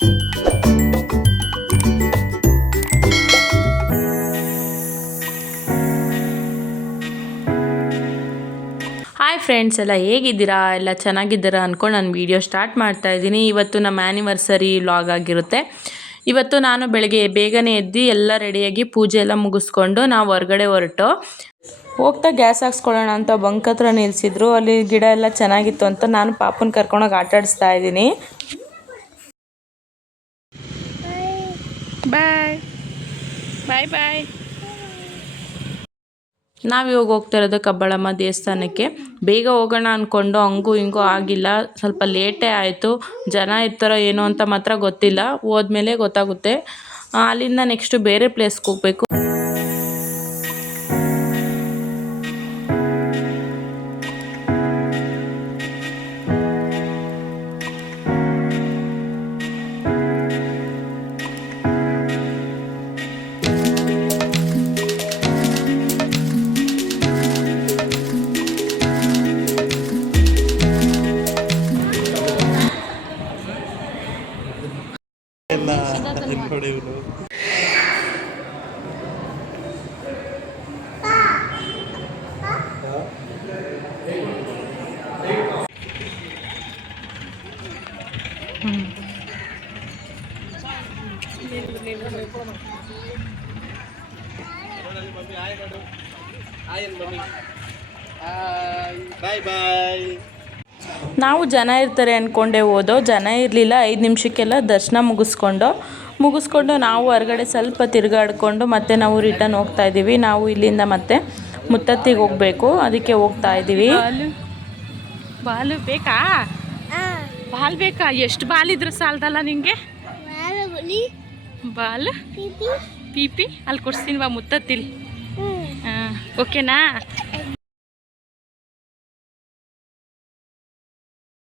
Hi friends ಎಲ್ಲ ಹೇಗಿದ್ದೀರಾ? ಎಲ್ಲ ಚೆನ್ನಾಗಿದ್ದೀರಾ ಅಂದ್ಕೊಂಡು ನಾನು ವೀಡಿಯೋ ಸ್ಟಾರ್ಟ್ ಮಾಡ್ತಾ ಇದ್ದೀನಿ. ಇವತ್ತು ನಮ್ಮ ಆ್ಯನಿವರ್ಸರಿ ವ್ಲಾಗ್ ಆಗಿರುತ್ತೆ. ಇವತ್ತು ನಾನು ಬೆಳಗ್ಗೆ ಬೇಗನೆ ಎದ್ದು ಎಲ್ಲ ರೆಡಿಯಾಗಿ ಪೂಜೆ ಎಲ್ಲ ಮುಗಿಸ್ಕೊಂಡು ನಾವು ಹೊರಗಡೆ ಹೊರಟು. ಹೋಗ್ತಾ ಗ್ಯಾಸ್ ಹಾಕ್ಸ್ಕೊಳ್ಳೋಣ ಅಂತ ಬಂಕ್ ಹತ್ರ ನಿಲ್ಲಿಸಿದ್ರು ಅಲ್ಲಿ ಗಿಡ ಎಲ್ಲ ಚೆನ್ನಾಗಿತ್ತು ಅಂತ ನಾನು ಪಾಪನ ಕರ್ಕೊಂಡೋಗಿ ಆಟಾಡಿಸ್ತಾ ಇದ್ದೀನಿ. ಬಾಯ್ ಬಾಯ್ ಬಾಯ್ ನಾವು ಇವಾಗ ಹೋಗ್ತಾ ಇರೋದು ಕಬ್ಬಾಳಮ್ಮ ದೇವಸ್ಥಾನಕ್ಕೆ. ಬೇಗ ಹೋಗೋಣ ಅಂದ್ಕೊಂಡು ಹಂಗೂ ಹಿಂಗೂ ಆಗಿಲ್ಲ. ಸ್ವಲ್ಪ ಲೇಟೇ ಆಯಿತು. ಜನ ಇರ್ತಾರೋ ಏನೋ ಅಂತ ಮಾತ್ರ ಗೊತ್ತಿಲ್ಲ. ಹೋದ್ಮೇಲೆ ಗೊತ್ತಾಗುತ್ತೆ. ಅಲ್ಲಿಂದ ನೆಕ್ಸ್ಟು ಬೇರೆ ಪ್ಲೇಸ್ಗೆ ಹೋಗಬೇಕು. ನೋಡಿ ಇವನು. ಬಾಯ್ ಬಾಯ್ ನಾವು ಜನ ಇರ್ತಾರೆ ಅಂದ್ಕೊಂಡೆ ಹೋದೋ, ಜನ ಇರಲಿಲ್ಲ, ಐದು ನಿಮಿಷಕ್ಕೆಲ್ಲ ದರ್ಶನ ಮುಗಿಸ್ಕೊಂಡು ಮುಗಿಸ್ಕೊಂಡು ನಾವು ಹೊರಗಡೆ ಸ್ವಲ್ಪ ತಿರುಗಾಡ್ಕೊಂಡು ಮತ್ತೆ ನಾವು ರಿಟರ್ನ್ ಹೋಗ್ತಾ ಇದ್ದೀವಿ. ನಾವು ಇಲ್ಲಿಂದ ಮತ್ತೆ ಮುತ್ತತ್ತಿಗೆ ಹೋಗ್ಬೇಕು. ಅದಕ್ಕೆ ಹೋಗ್ತಾ ಇದ್ದೀವಿ. ಬಾಲು. ಬೇಕಾ? ಬಾಲ್ ಬೇಕಾ? ಎಷ್ಟು ಬಾಲ್ ಇದ್ರೆ ಸಾಲದಲ್ಲ ನಿಂಗೆ? ಬಾಲ್ ಪಿ ಪಿ ಅಲ್ಲಿ ಕೊಡ್ಸ್ತೀನಿ ಬಾ ಮುತ್ತತ್ತಿಲಿ. ಹಾಂ ಓಕೆನಾ?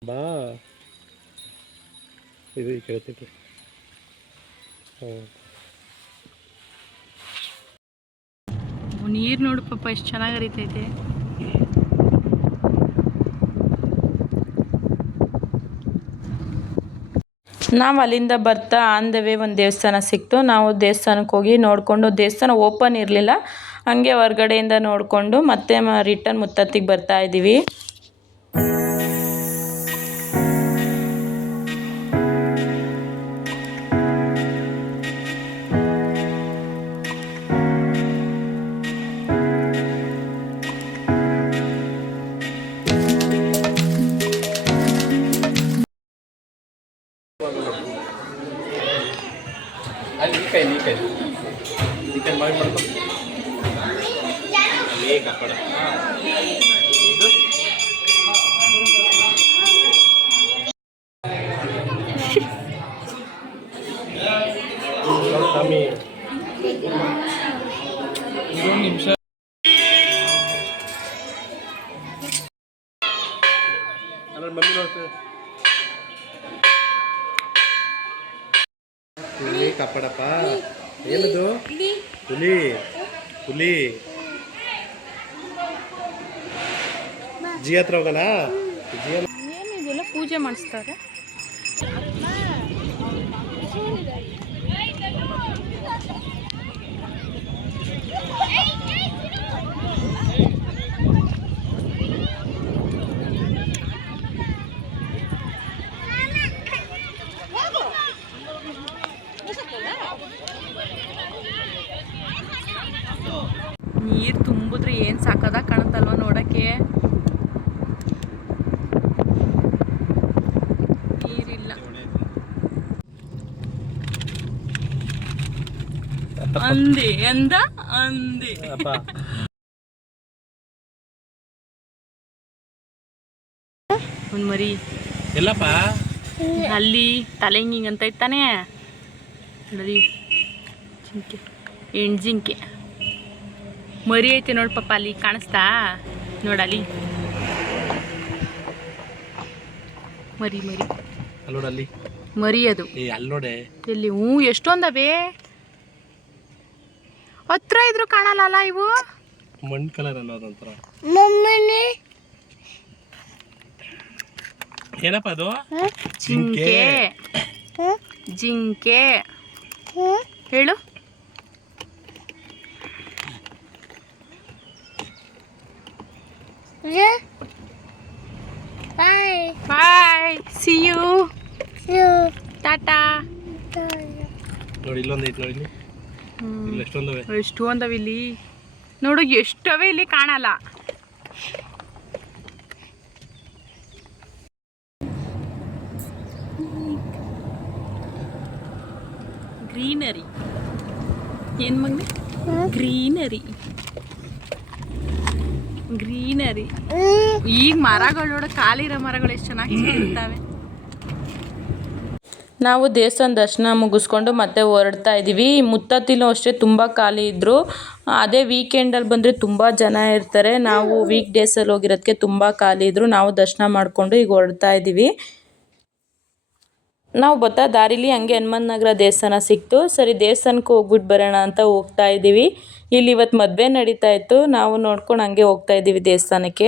ಬಾ. ಇದು ಕೇಳ್ತಿದ್ದೆ. ನೀರು ನೋಡು ಪಾಪ, ಎಷ್ಟು ಚೆನ್ನಾಗಿ ಹರಿತೈತೆ. ನಾವು ಅಲ್ಲಿಂದ ಬರ್ತಾ ಆನ್ ದ ಒಂದು ದೇವಸ್ಥಾನ ಸಿಕ್ತು. ನಾವು ದೇವಸ್ಥಾನಕ್ಕೆ ಹೋಗಿ ನೋಡಿಕೊಂಡು, ದೇವಸ್ಥಾನ ಓಪನ್ ಇರಲಿಲ್ಲ. ಹಂಗೆ ಹೊರ್ಗಡೆಯಿಂದ ನೋಡಿಕೊಂಡು ಮತ್ತೆ ರಿಟರ್ನ್ ಮುತ್ತತ್ತಿಗೆ ಬರ್ತಾ ಇದ್ದೀವಿ ಅಲ್ಲಿ ಈ ಕೈ ಈ ಕೈ ಈ ಕೈ ಮಾಡಿ ಮಾಡ್ಕೊ ಅಲ್ಲಿ ಹುಲಿ ಕಾಪಾಡಪ್ಪ ಏನದು? ಹುಲಿ ಹುಲಿ ಜಿ ಹತ್ರ ಹೋಗಲ್ಲ? ಏನಿದೆಲ್ಲ ಪೂಜೆ ಮಾಡಿಸ್ತಾರೆ? ಅಂದೆ ಎಂದ? ಅಂದೆ. ಒಂದ್ ಮರಿ. ಎಲ್ಲಪ್ಪ? ಅಲ್ಲಿ ತಲೆ ಹಿಂಗಿಂಗ್ ಅಂತ ಇತ್ತಾನೆ. ನೋಡಿ ಜಿಂಕೆ. ಹೆಣ್ ಜಿಂಕೆ? ಮರಿ ಐತೆ ನೋಡ್ ಪಾಪ ಅಲ್ಲಿ ಕಾಣಿಸ್ತಾ? ನೋಡಲ್ಲಿ ಮರಿ ಮರಿ. ಅಲ್ಲೋಡಲ್ಲಿ ಮರಿ ಅದು. ಅಲ್ಲಿ ಹ್ಞೂ ಎಷ್ಟೊಂದವೆ ಹತ್ರ ಇದ್ರು ಕಾಣಲ್ಲ ಇವು? ಮಣ್ಣು ಕಲರ್ ಅಲ್ಲ ಮಮ್ಮಿನಿ. ಏನಪ್ಪ ಅದು? ಜಿಂಕೆ. ಜಿಂಕೆ. ಹೇಳು. Bye bye see you Tata ನೋಡಿ ಇಲ್ಲೊಂದು ಐತೆ ನೋಡಿ. ಎಷ್ಟು ಒಂದವ ಇಲ್ಲಿ? ನೋಡು ಎಷ್ಟವೇ ಇಲ್ಲಿ ಕಾಣಲ್ಲ. ಗ್ರೀನರಿ. ಏನು ಮಗನೆ ಗ್ರೀನರಿ. ಗ್ರೀನರಿ. ಈಗ ಮರಗಳು ನೋಡ ಕಾಲಿರೋ ಮರಗಳು ಎಷ್ಟು ಚೆನ್ನಾಗಿ ಇರ್ತವೆ ನಾವು ದೇವಸ್ಥಾನ ದರ್ಶನ ಮುಗಿಸ್ಕೊಂಡು ಮತ್ತೆ ಹೊರಡ್ತಾ ಇದ್ದೀವಿ. ಮುತ್ತತ್ತಿಲೂ ಅಷ್ಟೇ ತುಂಬ ಖಾಲಿ ಇದ್ದರು ಅದೇ ವೀಕೆಂಡಲ್ಲಿ ಬಂದರೆ ತುಂಬ ಜನ ಇರ್ತಾರೆ. ನಾವು ವೀಕ್ ಡೇಸಲ್ಲಿ ಹೋಗಿರೋದಕ್ಕೆ ತುಂಬ ಖಾಲಿ ಇದ್ದರು ನಾವು ದರ್ಶನ ಮಾಡಿಕೊಂಡು ಈಗ ಹೊರಡ್ತಾ ಇದ್ದೀವಿ. ನಾವು ಬರ್ತಾ ದಾರಿಲಿ ಹಂಗೆ ಹನುಮನ್ ನಗರ ದೇವಸ್ಥಾನ ಸಿಕ್ತು. ಸರಿ, ದೇವಸ್ಥಾನಕ್ಕೆ ಹೋಗ್ಬಿಟ್ಟು ಬರೋಣ ಅಂತ ಹೋಗ್ತಾ ಇದ್ದೀವಿ. ಇಲ್ಲಿ ಇವತ್ತು ಮದುವೆ ನಡೀತಾ ಇತ್ತು. ನಾವು ನೋಡ್ಕೊಂಡು ಹಂಗೆ ಹೋಗ್ತಾ ಇದ್ದೀವಿ ದೇವಸ್ಥಾನಕ್ಕೆ.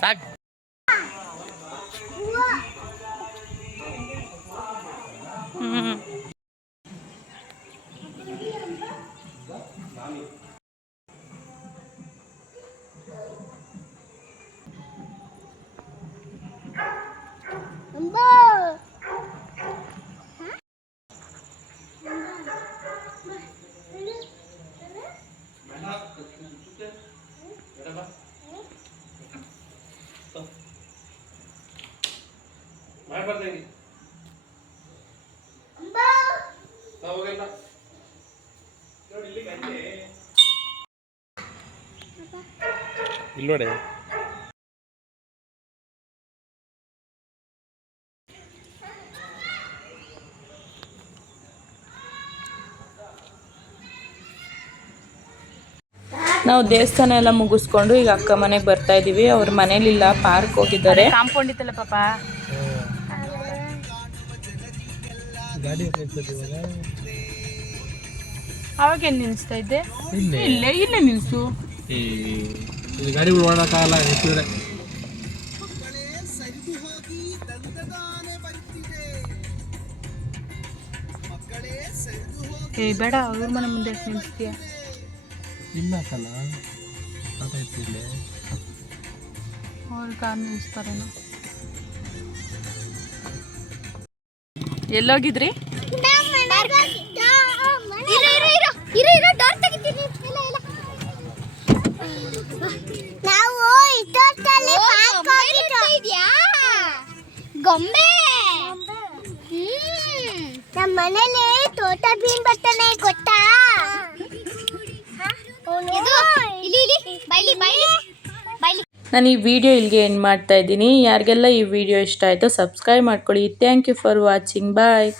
Sag. Hmm. ಮಾಡ್ಬಾರ್ದಂಗೆ ನಾವು ಹೋಗಲ್ಲ. ನೋಡಿ ಇಲ್ಲಿ ನೋಡಿ. ನಾವು ದೇವಸ್ಥಾನ ಎಲ್ಲ ಮುಗಿಸ್ಕೊಂಡು ಈಗ ಅಕ್ಕ ಮನೆಗೆ ಬರ್ತಾ ಇದೀವಿ. ಅವ್ರ ಮನೇಲಿಲ್ಲ ಪಾರ್ಕ್ ಹೋಗಿದ್ದಾರೆ. ಕಾಂಪೌಂಡ್ ಇತ್ತಲ್ಲ ಪಾಪ? ಗಾಡಿ ಅವಾಗ ಎಲ್ಲಿ ನಿಲ್ಲಿಸ್ತಾ ಇದ್ದೆ? ಇಲ್ಲೇ. ಇಲ್ಲೇ ನಿಲ್ಸು. ಈ ಓಡೋಕ್ಕಾಗಲ್ಲ ನಿಂತಿದ್ರೆ ಏ ಬೇಡ ಅವ್ರ ಮನೆ ಮುಂದೆ ನಿಲ್ಲಿಸ್ತೀಯ ಆಟ ಅವ್ರ ಕಾರ್ ನಿಲ್ಲಿಸ್ತಾರೇನೋ ಎಲ್ಲೋಗಿದ್ರಿ ಇರು ಇರು ಇರು ಇರು ಇರು ಡೋರ್ ತೆಗಿತೀನಿ ಇಲ್ಲ ಇಲ್ಲ ನಾವು ಇಷ್ಟೊತ್ತಲ್ಲಿ ಪಾರ್ಕ್ ಹೋಗಿದ್ಯಾ ಗೊಂಬೆ ಹ್ಮ್ ನಮ್ಮ ಮನೇಲಿ ತೋಟ ಬೀನ್ ಬರ್ತಾನೆ ಗೊತ್ತಾ ಇದು ಇಲ್ಲಿ ಇಲ್ಲಿ ಬೈಲಿ ಬೈಲಿ ಬೈಲಿ ನಾನು ಈ ವಿಡಿಯೋ ಇಲ್ಲಿಗೆ ಎಂಡ್ ಮಾಡ್ತಾ ಇದ್ದೀನಿ. ಯಾರಿಗೆಲ್ಲ ಈ ವಿಡಿಯೋ ಇಷ್ಟ ಆಯಿತು ಸಬ್ಸ್ಕ್ರೈಬ್ ಮಾಡ್ಕೊಳ್ಳಿ. Thank you for watching bye